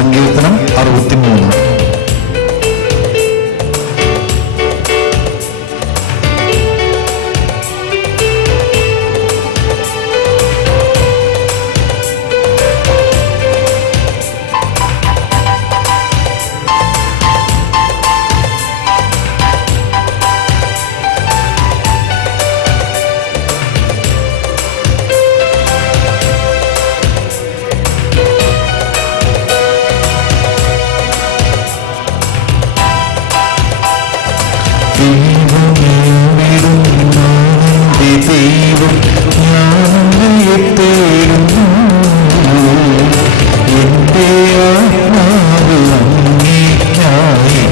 സങ്കീർത്തനം 63. ദൈവം ഞാനങ്ങയെ തേടുന്നു, എൻ്റെ ആത്മാവ് അങ്ങേയ്ക്കായി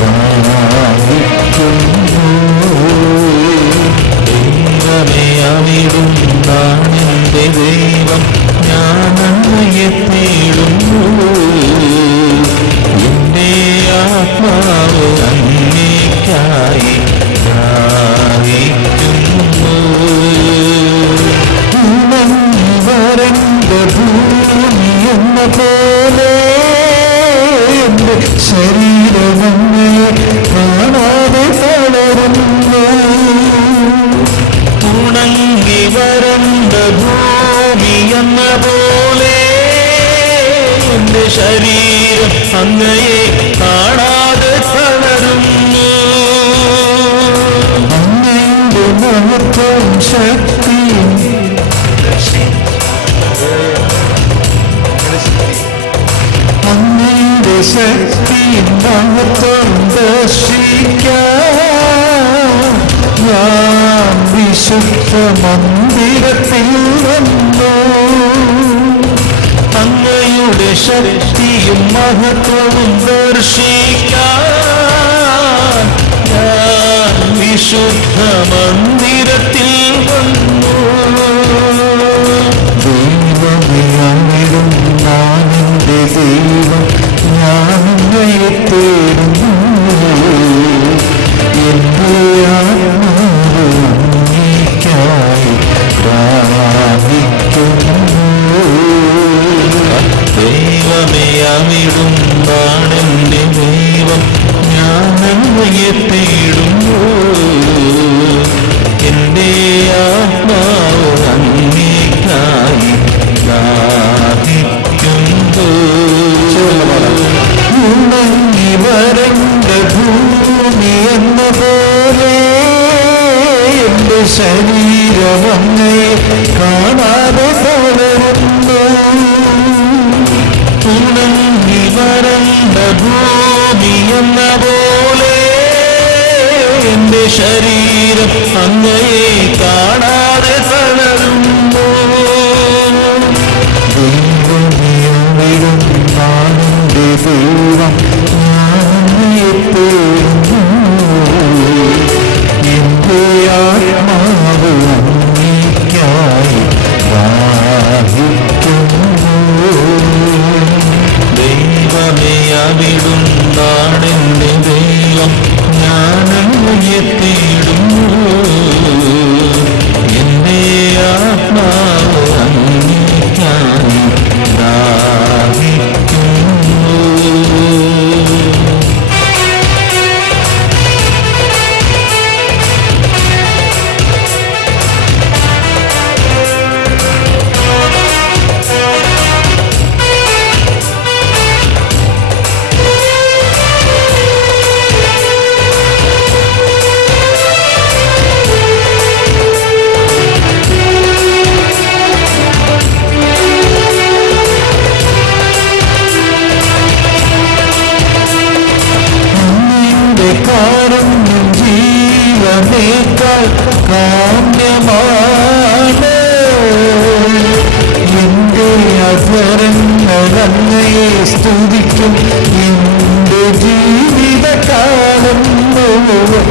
ദാഹിക്കുന്നു. ദൈവമേ അവിടുന്നാണെൻ്റെ ദൈവം, ഞാനങ്ങയെ തേടുന്നു, എൻ്റെ ആത്മാവ് അങ്ങേയ്ക്കായി ഭൂമിയെന്ന പോലെ എൻ്റെ ശരീരമങ്ങേ കാണാതെ തളരുന്നു. ഉണങ്ങി വരണ്ട ഭൂമിയെന്ന പോലെ എൻ്റെ ശരീരം അങ്ങയെ കാണാതെ തളരുന്നു. അങ്ങയുടെ മഹത്വം ശക്തി അങ്ങയുടെ ശക്തി മഹത്വം ദർശിക്കാൻ ഞാൻ വിശുദ്ധ മന്ദിരത്തിൽ വന്നു. അങ്ങയുടെ ശക്തിയും മഹത്വവും ദർശിക്കാൻ ഞാൻ വിശുദ്ധ മന്ദിരത്തിൽ വന്നു. ദൈവമേയാണിടും ഞാനെൻ്റെ ദൈവം, ഞാനങ്ങയെ തേടുന്നു, എൻ്റെ ആത്മാവ് അങ്ങേയ്ക്കായി ദാഹിക്കുന്നു. ദൈവമേ അവിടും നാണെൻ്റെ ദൈവം, ഞാനങ്ങയെ തേടുന്നു, എൻ്റെ ആത്മാവ് അങ്ങേയ്ക്കായി ദാഹിക്കുന്നു. ഉണങ്ങി വരണ്ട ഭൂമി എന്ന പോലെ എൻ്റെ ശരീരം അങ്ങയെ കാണാതെ തളരുന്നു. ഉണങ്ങി വരണ്ട ഭൂമി എന്ന പോലെ എൻ്റെ ശരീരം അങ്ങയെ കാണാതെ തളരുന്നു. ദൈവമേയാണിടും ഞാനെൻ്റെ ദൈവം, ഞാനങ്ങയെ തേടുന്നു, എൻ്റെ ആത്മാവ് അങ്ങേയ്ക്കായി ദാഹിക്കുന്നു. ദൈവമേ അവിടും നാണെൻ്റെ ദൈവം, ഞാനങ്ങയെ തേടുന്നു, എൻ്റെ ആത്മാവ് അങ്ങേയ്ക്കായി ദാഹിക്കുന്നു. കാരുണ്യം ജീവനേക്കാൾ കാമ്യമാണ്. എൻ്റെ അധരങ്ങൾ അങ്ങയെ സ്തുതിക്കും, എൻ്റെ ജീവിതകാലം മുഴുവൻ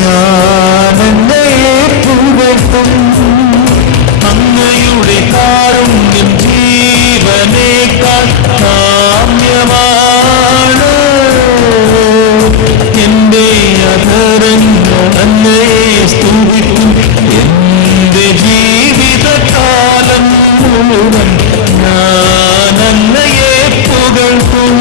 ഞാൻ അങ്ങയെ പുകഴ്ത്തും. അങ്ങയുടെ കാരുണ്യം ജീവനേക്കാൾ കാമ്യമാണ്. എൻ്റെ അധരങ്ങൾ അങ്ങയെ സ്തുതിക്കും, എൻ്റെ ജീവിതകാലം മുഴുവൻ ഞാൻ അങ്ങയെ പുകഴ്ത്തും.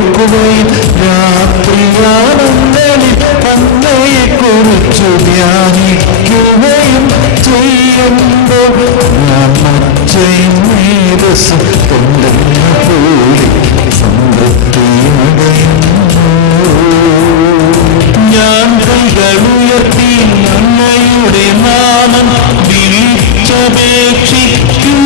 ഓർക്കുകയും രാത്രിയാനങ്ങളിൽ അങ്ങയെക്കുറിച്ചു ധ്യാനിക്കുകയും ചെയ്യുമ്പോൾ ഞാൻ മച്ചയും മേധസ് കൊണ്ടെന്ന പോലെ സംതൃപ്തിയടയുന്നു. ഞാൻ കൈകളുയർത്തി അങ്ങയുടെ നാമം വിളിച്ചപേക്ഷിക്കും.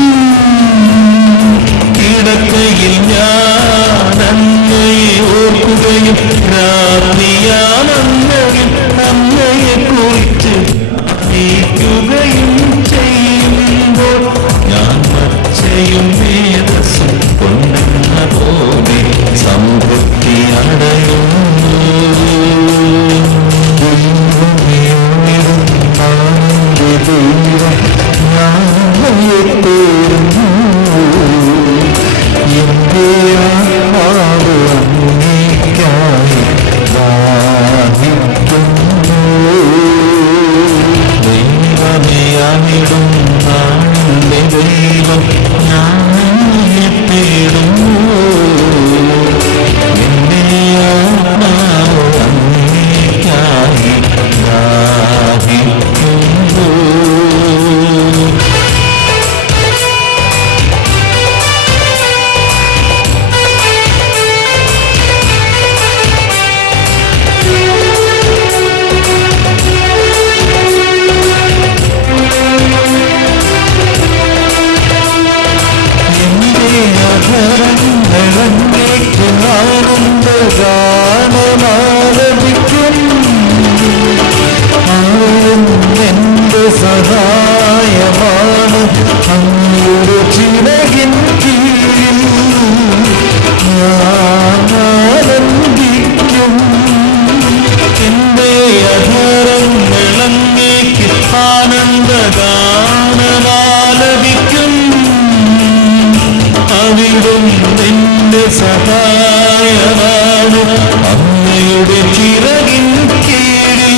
കിടക്കയിൽ ഞാൻ അങ്ങയെ ഓർക്കുകയും രാത്രിയാനങ്ങളിൽ അങ്ങയെക്കുറിച്ച് ധ്യാനിക്കുകയും ചെയ്യുമ്പോൾ ഞാൻ മച്ചയും മേധസ്സും കൊണ്ടെന്ന പോലെ സംതൃപ്തി അടയുന്നു. സഹായമാണ് അങ്ങയുടെ ചിറകിൻ കീഴിൽ ഞാൻ ആനന്ദിക്കും. എന്റെ അധരങ്ങൾ അങ്ങേക്ക് ആനന്ദഗാനമാലപിക്കും. അവിടും എന്റെ സഹായമാണ് അങ്ങയുടെ ചിറകിൻ കീഴിൽ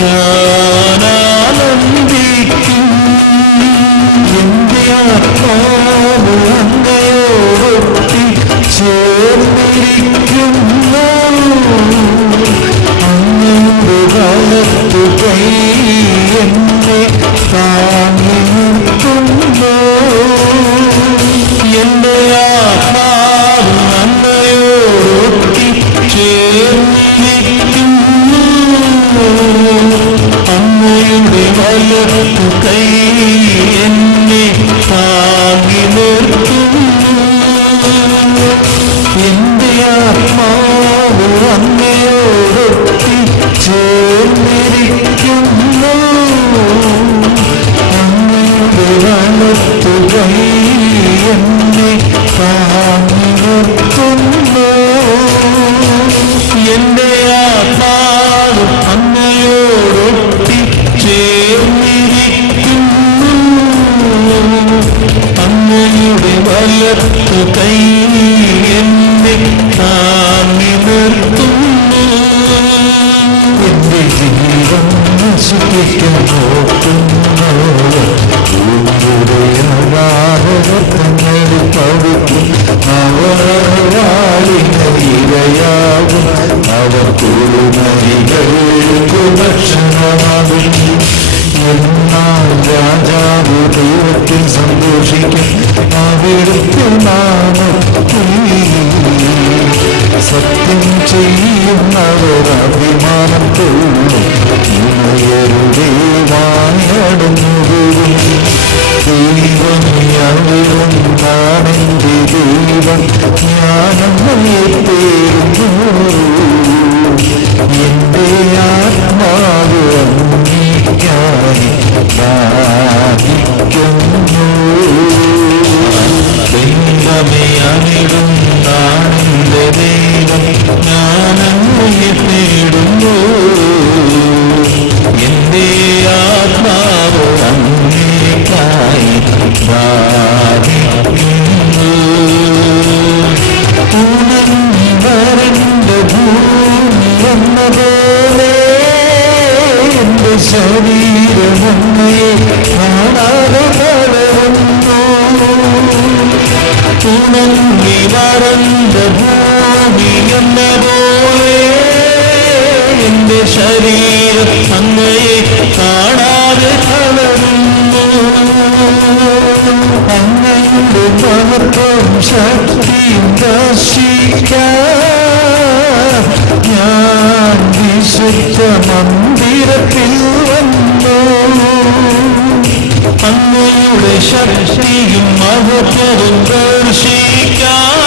ഞാൻ ആനന്ദിക്കും. എന്റെ ആത്മാവ് അങ്ങയോടൊട്ടി ചേർന്നിരിക്കുന്നു. അങ്ങയുടെ വലത്തു കൈ എന്നെ താങ്ങി നിർത്തുന്നു. എന്റെ ആത്മാവ് അങ്ങയോടൊട്ടി ചേർന്നിരിക്കുന്നു. അങ്ങയുടെ വലത്തു കൈ എന്നെ താങ്ങി നിർത്തുന്നു. എന്റെ ആത്മാവ് അങ്ങയോടൊട്ടി ചേർന്നിരിക്കുന്നു. അങ്ങയുടെ വലത്തു കൈ എന്നെ താങ്ങി നിർത്തുന്നു. എന്റെ ആത്മാവ് അങ്ങയോടൊട്ടി ചേർന്നിരിക്കുന്നു. അങ്ങയുടെ വലത്തു കൈ എന്നെ താങ്ങി നിർത്തുന്നു. എന്റെ ജീവൻ നശിപ്പിക്കാൻ നോക്കുന്നു. ങ്ങളിൽ പവിക്കും അവരാളിനയിരയാകും. അവർ കൊടുമരികൾക്ക് ഭക്ഷണമാകും. എന്നാൽ രാജാവ് ദൈവത്തിൽ സന്തോഷിക്കും. അവിടുത്തെ നാമത്തിൽ സത്യം ചെയ്യുന്നവർ അഭിമാനം കൊള്ളും. ഇണയരുടെ വായടങ്ങുകയും ദൈവമെന്റെ ദൈവം ഞാനമ്മയെ തേടുന്നു. എന്റെ ആത്മാവ് അങ്ങേയ്ക്കായി ദാഹിക്കുന്നു. ദൈവമേ അവിടുന്നാണെന്റെ ദൈവം ഞാനമ്മയെ തേടുന്നു. എന്റെ ആത്മാവ് അങ്ങേയ്ക്കായി ദാഹിക്കുന്നു. ഉണങ്ങി വരണ്ട ഭൂമി എന്നപോലെ എന്റെ ശരീരമൊന്നയെ കാണാതെ വളരുന്നു. ഉണങ്ങി വരണ്ട ഭൂമി എന്ന പോലെ എന്റെ ശരീരം അങ്ങയെ കാണാതെ തളരുന്നു. അങ്ങയുടെ മഹത്വം ശക്തിയും ദർശിക്കാൻ ഞാൻ വിശുദ്ധ മന്ദിരത്തിൽ വന്നു. അങ്ങയുടെ ശക്തിയും മഹത്വവും ദർശിക്കാൻ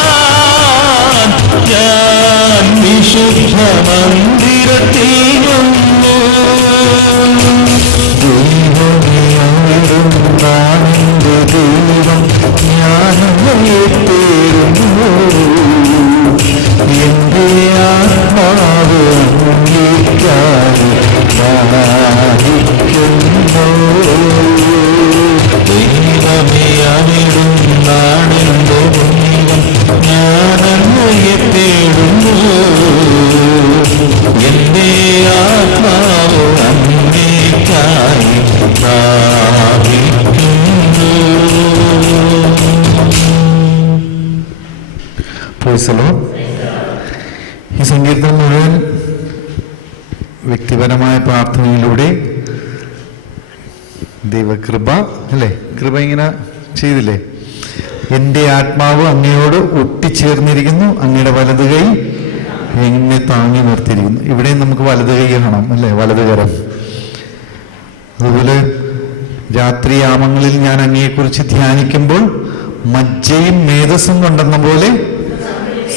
ഞാൻ വിശുദ്ധ മന്ദിരത്തിൽ വന്നു. ദൈവമേയായിടും നാനിന്റെ ദൈവം ഞാനങ്ങയെ തേടുന്നു. എന്റെ ആത്മാവ് അങ്ങേയ്ക്കായി ദാഹിക്കുന്നു. ദൈവമേയായിടും നാനിന്റെ ദൈവം ഞാനങ്ങയെ തേടുന്നു. എന്റെ ആത്മാവ് അങ്ങേയ്ക്കായി ദാഹിക്കുന്നു. ഈ സങ്കീർത്തനം മുഴുവൻ വ്യക്തിപരമായ പ്രാർത്ഥനയിലൂടെ ദൈവകൃപ അല്ലേ, കൃപ ഇങ്ങനെ ചെയ്തില്ലേ, എൻ്റെ ആത്മാവ് അങ്ങയോട് ഒട്ടിച്ചേർന്നിരിക്കുന്നു, അങ്ങയുടെ വലത് കൈ എന്നെ താങ്ങി നിർത്തിയിരിക്കുന്നു. ഇവിടെ നമുക്ക് വലത് കൈ കാണാം അല്ലേ, വലത് കരം. അതുപോലെ രാത്രിയാമങ്ങളിൽ ഞാൻ അങ്ങയെക്കുറിച്ച് ധ്യാനിക്കുമ്പോൾ മജ്ജയും മേധസ്സും കൊണ്ടെന്ന പോലെ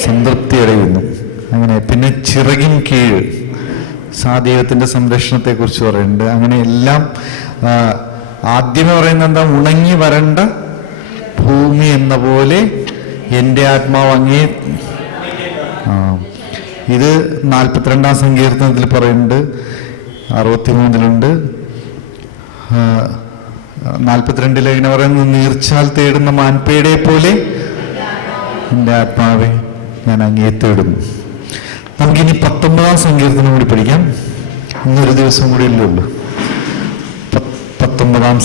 സംതൃപ്തി അടയുന്നു. അങ്ങനെ പിന്നെ ചിറകിൻ കീഴ് ദൈവത്തിൻ്റെ സംരക്ഷണത്തെക്കുറിച്ച് പറയുന്നുണ്ട്. അങ്ങനെ എല്ലാം ആദ്യമേ പറയുന്നത് എന്താ, ഉണങ്ങി വരണ്ട ഭൂമി എന്ന പോലെ എൻ്റെ ആത്മാവ് അങ്ങേ. ഇത് 42-ാം സങ്കീർത്തനത്തിൽ പറയുന്നുണ്ട്, 63-ലുണ്ട്, 42-ൽ ഇങ്ങനെ പറയുന്നത്, നീർച്ചാൽ തേടുന്ന മാൻപേടയെ പോലെ എൻ്റെ ആത്മാവെ ഞാൻ അങ്ങേ തേടുന്നു. നമുക്കിനി 19-ാം സങ്കീർത്തനം കൂടി പഠിക്കാം. ഇന്നൊരു ദിവസം കൂടി ഇല്ലേ ഉള്ളൂ. 19-ാം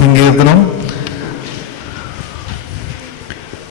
സങ്കീർത്തനം